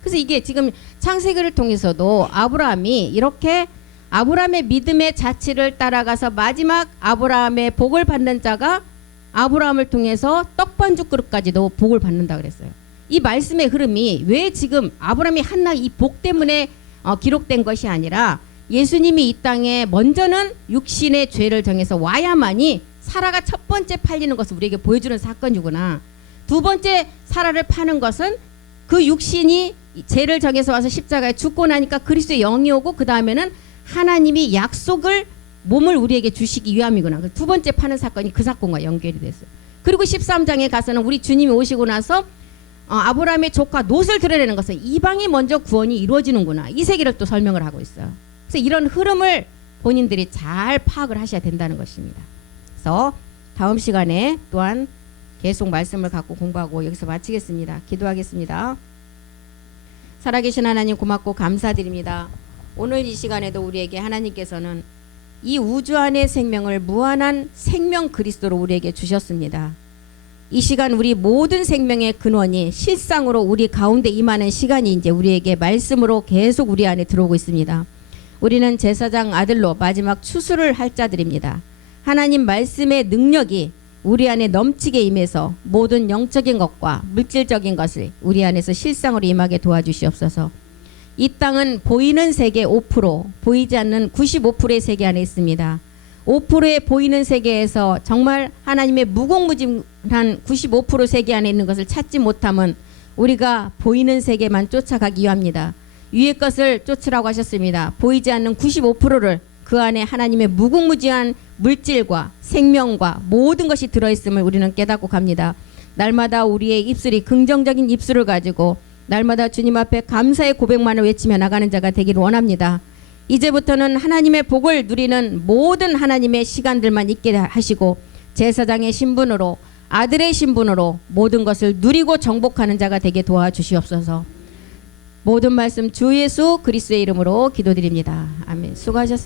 그래서 이게 지금 창세기를 통해서도 아브라함이 이렇게 아브라함의 믿음의 자취를 따라가서 마지막 아브라함의 복을 받는 자가 아브라함을 통해서 떡반죽 그릇까지도 복을 받는다 그랬어요. 이 말씀의 흐름이 왜 지금 아브라함이 한낱 이 복 때문에 기록된 것이 아니라 예수님이 이 땅에 먼저는 육신의 죄를 정해서 와야만이 사라가 첫 번째 팔리는 것을 우리에게 보여주는 사건이구나. 두 번째 사라를 파는 것은 그 육신이 죄를 정해서 와서 십자가에 죽고 나니까 그리스도의 영이 오고 그 다음에는 하나님이 약속을 몸을 우리에게 주시기 위함이구나. 두 번째 파는 사건이 그 사건과 연결이 됐어요. 그리고 13장에 가서는 우리 주님이 오시고 나서 아브라함의 조카 롯을 드러내는 것은 이방이 먼저 구원이 이루어지는구나. 이 세계를 또 설명을 하고 있어요. 그래서 이런 흐름을 본인들이 잘 파악을 하셔야 된다는 것입니다. 그래서 다음 시간에 또한 계속 말씀을 갖고 공부하고 여기서 마치겠습니다. 기도하겠습니다. 살아계신 하나님 고맙고 감사드립니다. 오늘 이 시간에도 우리에게 하나님께서는 이 우주 안의 생명을 무한한 생명 그리스도로 우리에게 주셨습니다. 이 시간 우리 모든 생명의 근원이 실상으로 우리 가운데 임하는 시간이 이제 우리에게 말씀으로 계속 우리 안에 들어오고 있습니다. 우리는 제사장 아들로 마지막 추수를 할 자들입니다. 하나님 말씀의 능력이 우리 안에 넘치게 임해서 모든 영적인 것과 물질적인 것을 우리 안에서 실상으로 임하게 도와주시옵소서. 이 땅은 보이는 세계 5%, 보이지 않는 95%의 세계 안에 있습니다. 5%의 보이는 세계에서 정말 하나님의 무궁무진한 95% 세계 안에 있는 것을 찾지 못하면 우리가 보이는 세계만 쫓아가기 위함입니다. 위의 것을 쫓으라고 하셨습니다. 보이지 않는 95%를 그 안에 하나님의 무궁무진한 물질과 생명과 모든 것이 들어있음을 우리는 깨닫고 갑니다. 날마다 우리의 입술이 긍정적인 입술을 가지고 날마다 주님 앞에 감사의 고백만을 외치며 나가는 자가 되기를 원합니다. 이제부터는 하나님의 복을 누리는 모든 하나님의 시간들만 있게 하시고 제사장의 신분으로 아들의 신분으로 모든 것을 누리고 정복하는 자가 되게 도와주시옵소서. 모든 말씀 주 예수 그리스도의 이름으로 기도드립니다. 아멘. 수고하셨습니다.